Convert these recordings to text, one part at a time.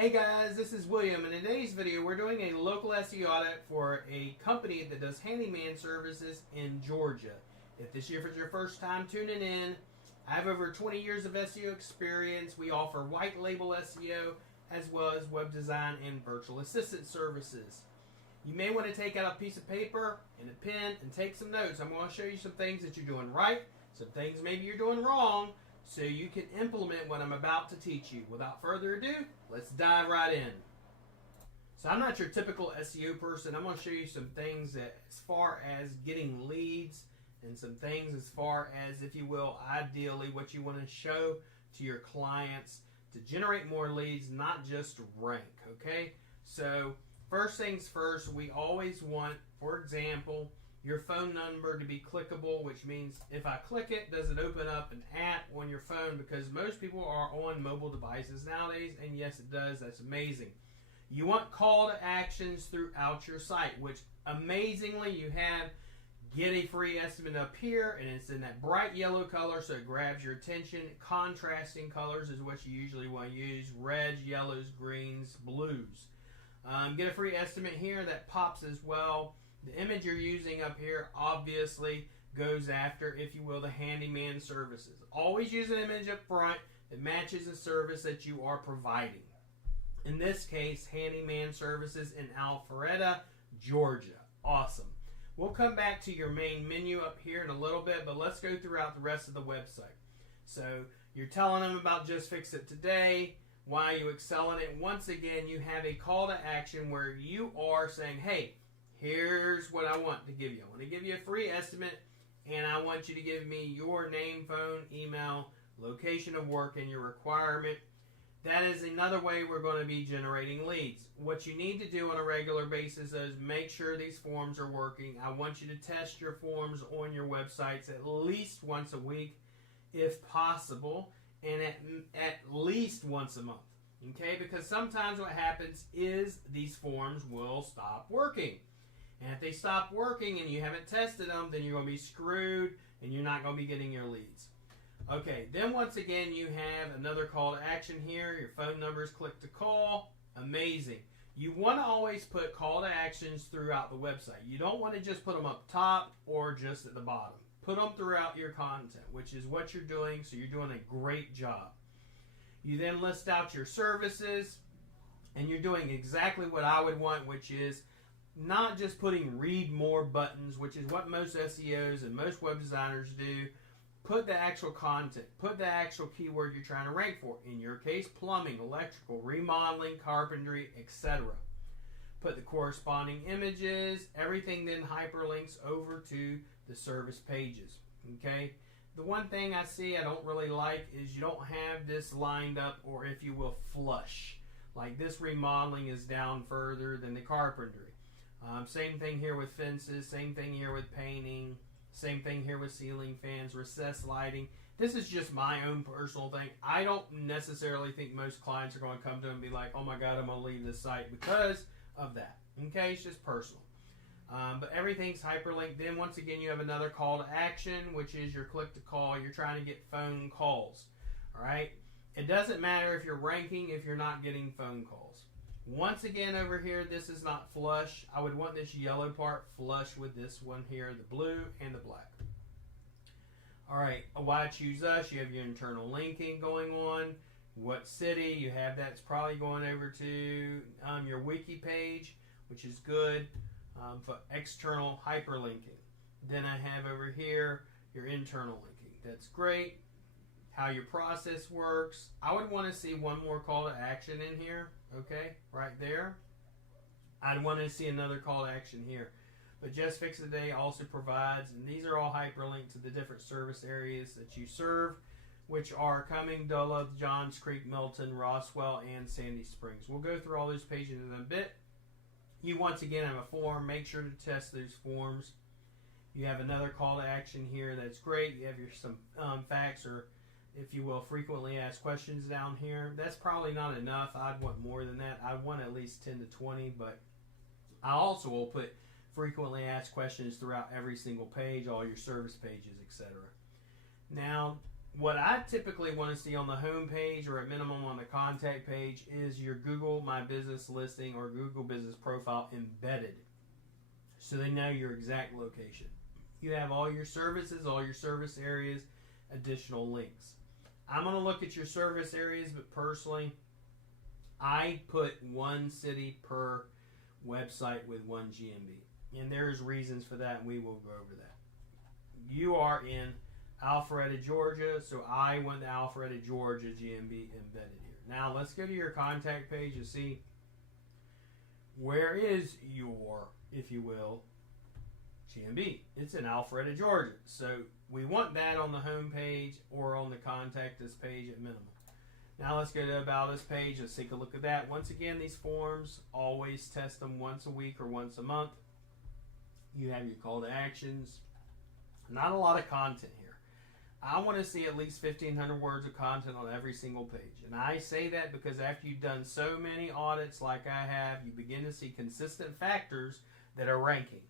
Hey guys, this is William. In today's video, we're doing a local SEO audit for a company that does handyman services in Georgia. If this year is your first time tuning in, I have over 20 years of SEO experience. We offer white label SEO as well as web design and virtual assistant services. You may want to take out a piece of paper and a pen and take some notes. I'm going to show you some things that you're doing right, some things maybe you're doing wrong, so you can implement what I'm about to teach you. Without further ado, let's dive right in. So I'm not your typical SEO person. I'm going to show you some things that, as far as getting leads, and some things as far as, if you will, ideally what you want to show to your clients to generate more leads, not just rank, okay? So first things first, we always want, for example, your phone number to be clickable, which means if I click it, does it open up an app on your phone? Because most people are on mobile devices nowadays, and yes, it does. That's amazing. You want call to actions throughout your site, which amazingly you have get a free estimate up here, and it's in that bright yellow color, so it grabs your attention. Contrasting colors is what you usually want to use: reds, yellows, greens, blues. Get a free estimate here that pops as well. The image you're using up here obviously goes after, if you will, the handyman services. Always use an image up front that matches the service that you are providing. In this case, handyman services in Alpharetta, Georgia. Awesome. We'll come back to your main menu up here in a little bit, but let's go throughout the rest of the website. So you're telling them about Just Fix It Today, why you excel in it. Once again, you have a call to action where you are saying, hey, here's what I want to give you. I want to give you a free estimate, and I want you to give me your name, phone, email, location of work, and your requirement. That is another way we're going to be generating leads. What you need to do on a regular basis is make sure these forms are working. I want you to test your forms on your websites at least once a week, if possible, and at least once a month. Okay? Because sometimes what happens is these forms will stop working. And if they stop working and you haven't tested them, then you're going to be screwed and you're not going to be getting your leads. Okay, then once again, you have another call to action here. Your phone number is click to call. Amazing. You want to always put call to actions throughout the website. You don't want to just put them up top or just at the bottom. Put them throughout your content, which is what you're doing, so you're doing a great job. You then list out your services, and you're doing exactly what I would want, which is not just putting read more buttons, which is what most SEOs and most web designers do. Put the actual content, put the actual keyword you're trying to rank for. In your case, plumbing, electrical, remodeling, carpentry, etc. Put the corresponding images, everything then hyperlinks over to the service pages. Okay? The one thing I see I don't really like is you don't have this lined up, or if you will, flush. Like this remodeling is down further than the carpentry. Same thing here with fences, same thing here with painting, same thing here with ceiling fans, recessed lighting. This is just my own personal thing. I don't necessarily think most clients are going to come to and be like, oh my God, I'm going to leave this site because of that. Okay, it's just personal. But everything's hyperlinked. Then once again, you have another call to action, which is your click to call. You're trying to get phone calls. All right? It doesn't matter if you're ranking if you're not getting phone calls. Once again, over here, this is not flush. I would want this yellow part flush with this one here, the blue and the black. All right, why choose us? You have your internal linking going on. What city? You have that's probably going over to your wiki page, which is good for external hyperlinking. Then I have over here your internal linking. That's great. How your process works. I would want to see one more call to action in here. Okay, right there. I'd want to see another call to action here. But Just Fix It Today also provides, and these are all hyperlinked to the different service areas that you serve, which are Cumming, Duluth, Johns Creek, Milton, Roswell, and Sandy Springs. We'll go through all those pages in a bit. You once again have a form. Make sure to test those forms. You have another call to action here. That's great. You have your some facts, or if you will, frequently asked questions down here. That's probably not enough. I'd want more than that. I'd want at least 10 to 20, but I also will put frequently asked questions throughout every single page, all your service pages, etc. Now, what I typically want to see on the home page or at minimum on the contact page is your Google My Business listing or Google Business Profile embedded, so they know your exact location. You have all your services, all your service areas, additional links. I'm going to look at your service areas, but personally, I put one city per website with one GMB. And there's reasons for that, and we will go over that. You are in Alpharetta, Georgia, so I want the Alpharetta, Georgia GMB embedded here. Now let's go to your contact page and see where is your, if you will, GMB. It's in Alpharetta, Georgia. So we want that on the home page or on the contact us page at minimum. Now let's go to About Us page. Let's take a look at that. Once again, these forms, always test them once a week or once a month. You have your call to actions. Not a lot of content here. I want to see at least 1,500 words of content on every single page. And I say that because after you've done so many audits like I have, you begin to see consistent factors that are ranking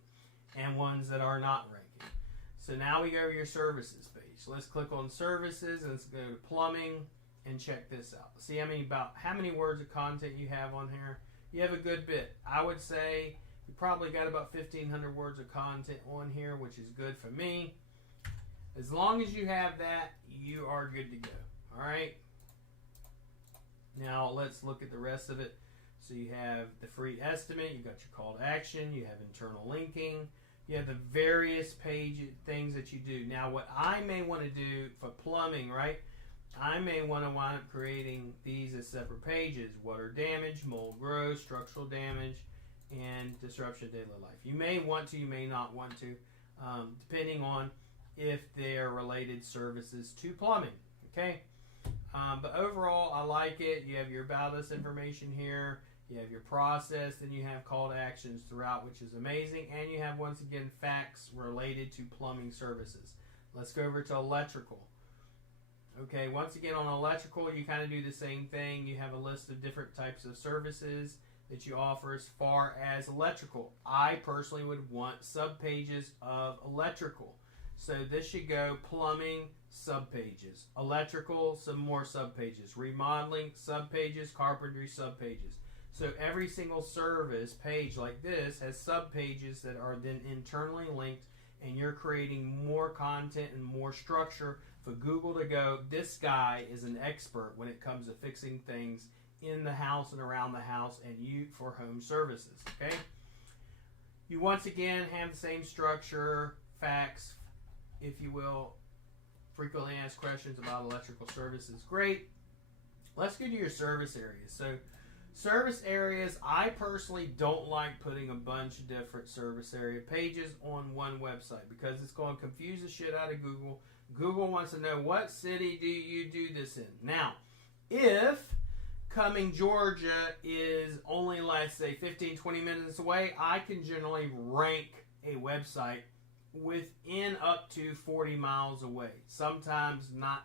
and ones that are not ranking. So now we go to your services page. Let's click on services and let's go to plumbing and check this out. See how many words of content you have on here. You have a good bit. I would say you probably got about 1,500 words of content on here, which is good for me. As long as you have that, you are good to go. All right. Now let's look at the rest of it. So you have the free estimate, you got your call to action, you have internal linking, you have the various page things that you do. Now what I may want to do for plumbing, right? I may want to wind up creating these as separate pages. Water damage, mold growth, structural damage, and disruption of daily life. You may want to, you may not want to, depending on if they're related services to plumbing. Okay? But overall, I like it. You have your About Us information here. You have your process. Then you have call to actions throughout, which is amazing. And you have, once again, facts related to plumbing services. Let's go over to electrical. Okay, once again, on electrical, you kind of do the same thing. You have a list of different types of services that you offer as far as electrical. I personally would want subpages of electrical. So this should go plumbing, subpages. Electrical, some more subpages. Remodeling, subpages. Carpentry, subpages. So every single service page like this has subpages that are then internally linked, and you're creating more content and more structure for Google to go, this guy is an expert when it comes to fixing things in the house and around the house and you for home services. Okay? You once again have the same structure, facts, if you will, frequently asked questions about electrical services. Great. Let's go to your service areas. So service areas, I personally don't like putting a bunch of different service area pages on one website because it's going to confuse the shit out of Google. Google wants to know, what city do you do this in? Now, if Cumming, Georgia is only, let's say, 15, 20 minutes away, I can generally rank a website within up to 40 miles away. Sometimes not.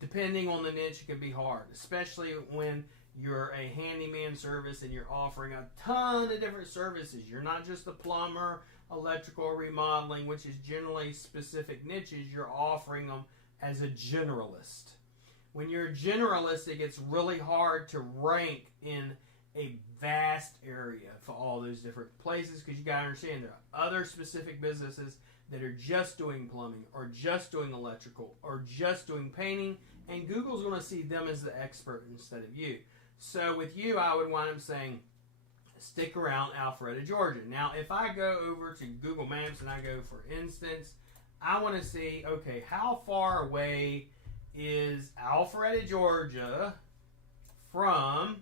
Depending on the niche, it can be hard, especially when you're a handyman service and you're offering a ton of different services. You're not just a plumber, electrical, remodeling, which is generally specific niches. You're offering them as a generalist. When you're a generalist, it gets really hard to rank in a vast area for all those different places because you got to understand there are other specific businesses that are just doing plumbing or just doing electrical or just doing painting, and Google's going to see them as the expert instead of you. So with you, I would wind up saying, stick around Alpharetta, Georgia. Now, if I go over to Google Maps and I go, for instance, I want to see, okay, how far away is Alpharetta, Georgia from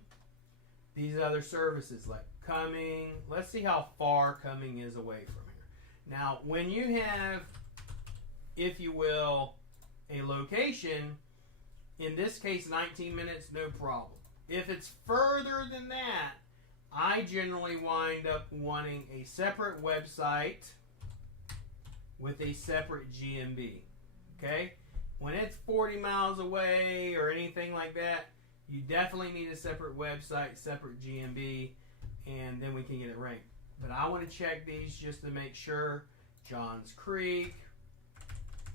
these other services like Cumming. Let's see how far Cumming is away from here. Now, when you have, if you will, a location, in this case, 19 minutes, no problem. If it's further than that, I generally wind up wanting a separate website with a separate GMB. Okay? When it's 40 miles away or anything like that, you definitely need a separate website, separate GMB, and then we can get it ranked. But I want to check these just to make sure. Johns Creek,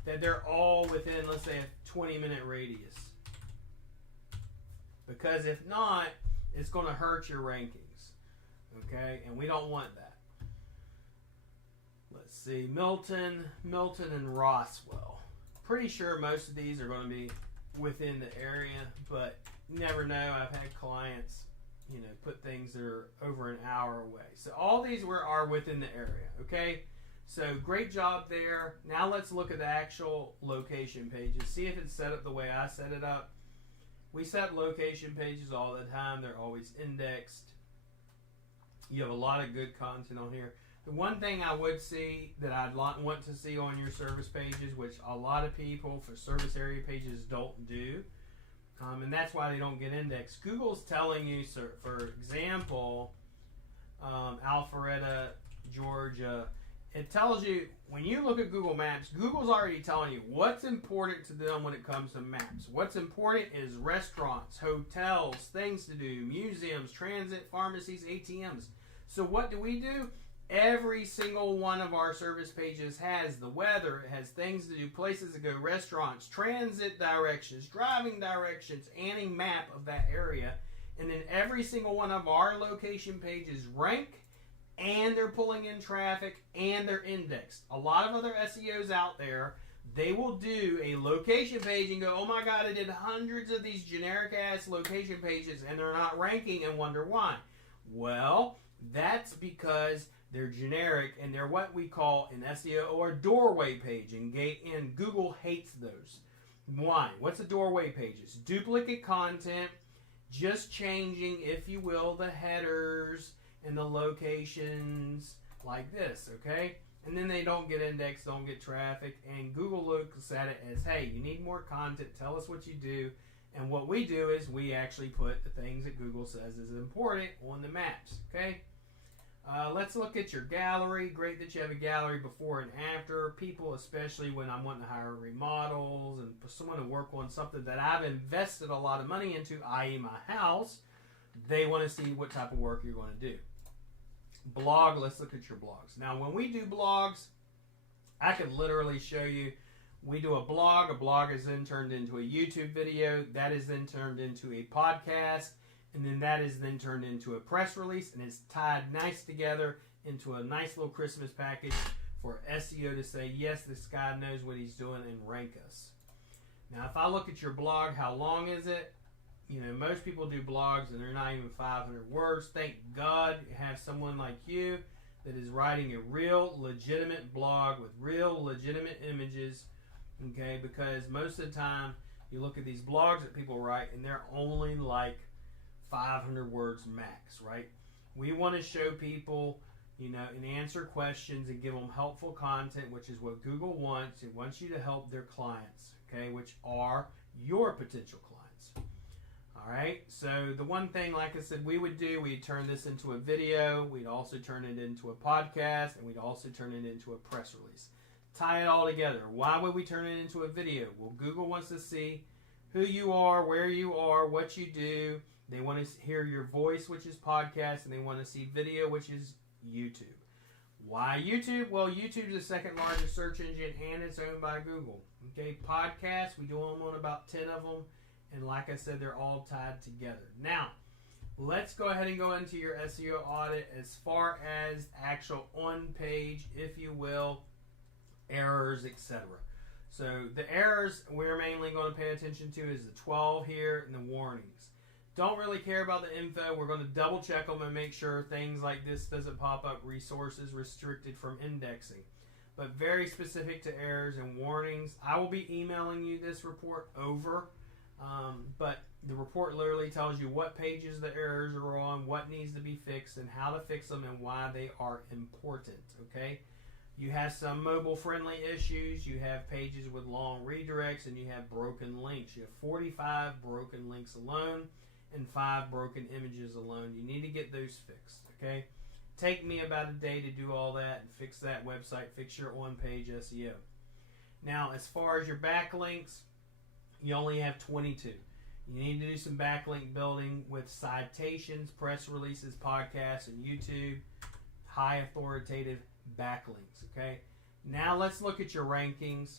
that they're all within, let's say, a 20-minute radius. Because if not, it's going to hurt your rankings. Okay? And we don't want that. Let's see. Milton and Roswell. Pretty sure most of these are going to be within the area, but you never know. I've had clients, put things that are over an hour away. So all these are within the area. Okay? So great job there. Now let's look at the actual location pages. See if it's set up the way I set it up. We set location pages all the time. They're always indexed. You have a lot of good content on here. The one thing I would see that I'd want to see on your service pages, which a lot of people for service area pages don't do, and that's why they don't get indexed. Google's telling you, for example, Alpharetta, Georgia, it tells you, when you look at Google Maps, Google's already telling you what's important to them when it comes to maps. What's important is restaurants, hotels, things to do, museums, transit, pharmacies, ATMs. So what do? Every single one of our service pages has the weather, it has things to do, places to go, restaurants, transit directions, driving directions, and a map of that area. And then every single one of our location pages rank, and they're pulling in traffic, and they're indexed. A lot of other SEOs out there, they will do a location page and go, oh my God, I did hundreds of these generic-ass location pages, and they're not ranking, and wonder why. Well, that's because they're generic, and they're what we call in SEO or a doorway page, and Google hates those. Why? What's a doorway page? It's duplicate content, just changing, if you will, the headers and the locations like this, okay? And then they don't get indexed, don't get traffic, and Google looks at it as, hey, you need more content, tell us what you do. And what we do is we actually put the things that Google says is important on the maps, okay? Let's look at your gallery. Great that you have a gallery before and after. People, especially when I'm wanting to hire remodels and for someone to work on something that I've invested a lot of money into, i.e. my house, they want to see what type of work you're going to do. Blog, let's look at your blogs. Now, when we do blogs, I could literally show you, we do a blog is then turned into a YouTube video, that is then turned into a podcast, and then that is then turned into a press release, and it's tied nice together into a nice little Christmas package for SEO to say, yes, this guy knows what he's doing, and rank us. Now, if I look at your blog, how long is it? Most people do blogs and they're not even 500 words. Thank God you have someone like you that is writing a real legitimate blog with real legitimate images, okay? Because most of the time you look at these blogs that people write and they're only like 500 words max, right? We want to show people, and answer questions and give them helpful content, which is what Google wants. It wants you to help their clients, okay, which are your potential clients. All right, so the one thing, like I said, we'd turn this into a video, we'd also turn it into a podcast, and we'd also turn it into a press release. Tie it all together. Why would we turn it into a video? Well, Google wants to see who you are, where you are, what you do. They want to hear your voice, which is podcast, and they want to see video, which is YouTube. Why YouTube? Well, YouTube is the second largest search engine, and it's owned by Google. Okay, podcasts, we do them on about 10 of them. And like I said, they're all tied together. Now, let's go ahead and go into your SEO audit as far as actual on-page, if you will, errors, etc. So the errors we're mainly going to pay attention to is the 12 here and the warnings. Don't really care about the info. We're going to double check them and make sure things like this doesn't pop up, resources restricted from indexing. But very specific to errors and warnings. I will be emailing you this report over. But the report literally tells you what pages the errors are on, what needs to be fixed, and how to fix them, and why they are important, okay? You have some mobile-friendly issues, you have pages with long redirects, and you have broken links. You have 45 broken links alone, and 5 broken images alone. You need to get those fixed, okay? Take me about a day to do all that and fix that website, fix your on-page SEO. Now, as far as your backlinks, you only have 22. You need to do some backlink building with citations, press releases, podcasts, and YouTube. High authoritative backlinks, okay? Now let's look at your rankings.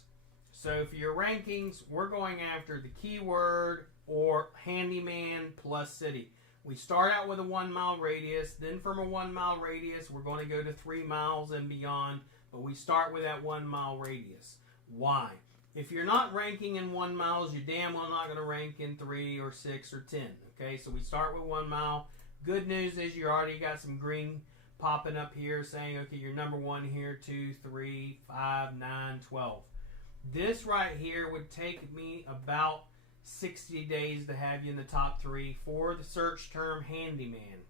So for your rankings, we're going after the keyword or handyman plus city. We start out with a 1 mile radius, then from a 1 mile radius, we're going to go to 3 miles and beyond, but we start with that 1 mile radius. Why? If you're not ranking in 1 miles, you're damn well not going to rank in 3 or 6 or 10. Okay, so we start with 1 mile. Good news is you already got some green popping up here saying, okay, you're number 1 here, 2, 3, 5, 9, 12. This right here would take me about 60 days to have you in the top 3 for the search term handyman.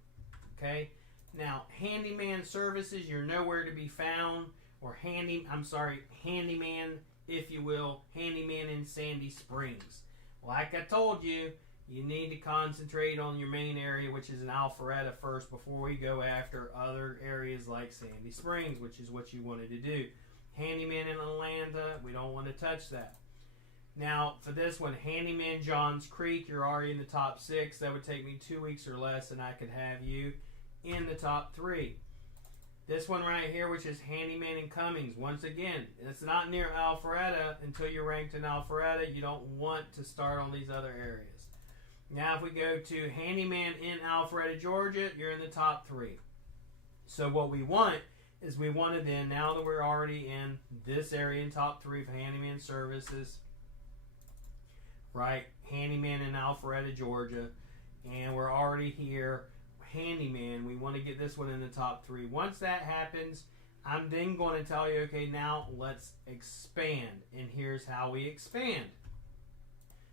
Okay, now handyman services, you're nowhere to be found, or handyman, if you will, handyman in Sandy Springs. Like I told you, you need to concentrate on your main area, which is in Alpharetta first, before we go after other areas like Sandy Springs, which is what you wanted to do. Handyman in Atlanta, we don't want to touch that. Now, for this one, Handyman Johns Creek, you're already in the top 6. That would take me 2 weeks or less, and I could have you in the top 3. This one right here, which is Handyman in Cummings, once again, it's not near Alpharetta. Until you're ranked in Alpharetta, you don't want to start on these other areas. Now, if we go to Handyman in Alpharetta, Georgia, you're in the top 3. So what we want is we want to then, now that we're already in this area in top 3 for handyman services, right, handyman in Alpharetta, Georgia, and we're already here, handyman, we want to get this one in the top 3. Once that happens, I'm then going to tell you, okay, now let's expand, and here's how we expand.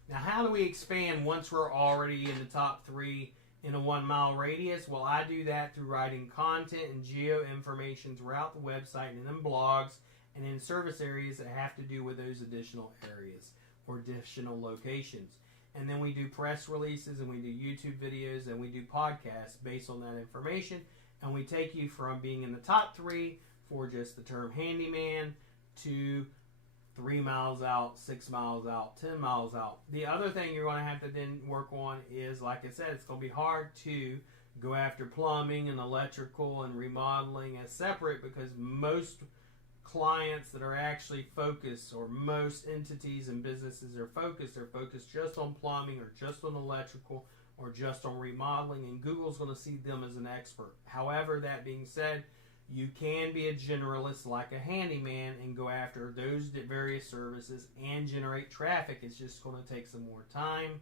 Now, how do we expand once we're already in the top 3 in a 1 mile radius? Well, I do that through writing content and geo information throughout the website and in blogs and in service areas that have to do with those additional areas or additional locations. And then we do press releases, and we do YouTube videos, and we do podcasts based on that information, and we take you from being in the top 3 for just the term handyman to 3 miles out, 6 miles out, 10 miles out. The other thing you're going to have to then work on is, like I said, it's going to be hard to go after plumbing and electrical and remodeling as separate, because most clients that are actually focused, or most entities and businesses are focused, they're focused just on plumbing or just on electrical or just on remodeling, and Google's going to see them as an expert. However, that being said, you can be a generalist like a handyman and go after those various services and generate traffic. It's just going to take some more time.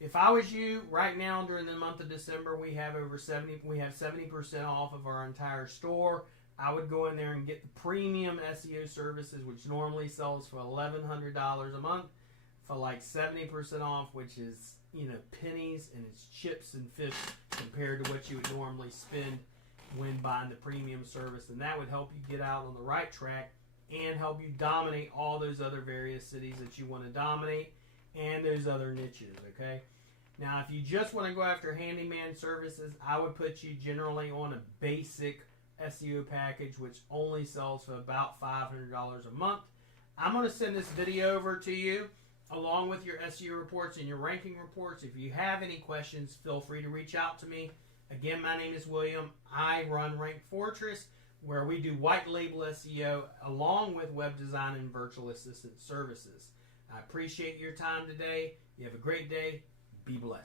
If I was you, right now during the month of December, we have 70% off of our entire store. I would go in there and get the premium SEO services, which normally sells for $1,100 a month, for like 70% off, which is, pennies, and it's chips and fish compared to what you would normally spend when buying the premium service. And that would help you get out on the right track and help you dominate all those other various cities that you want to dominate and those other niches, okay? Now, if you just want to go after handyman services, I would put you generally on a basic SEO package, which only sells for about $500 a month. I'm going to send this video over to you along with your SEO reports and your ranking reports. If you have any questions, feel free to reach out to me. Again, my name is William. I run Rank Fortress, where we do white label SEO along with web design and virtual assistant services. I appreciate your time today. You have a great day. Be blessed.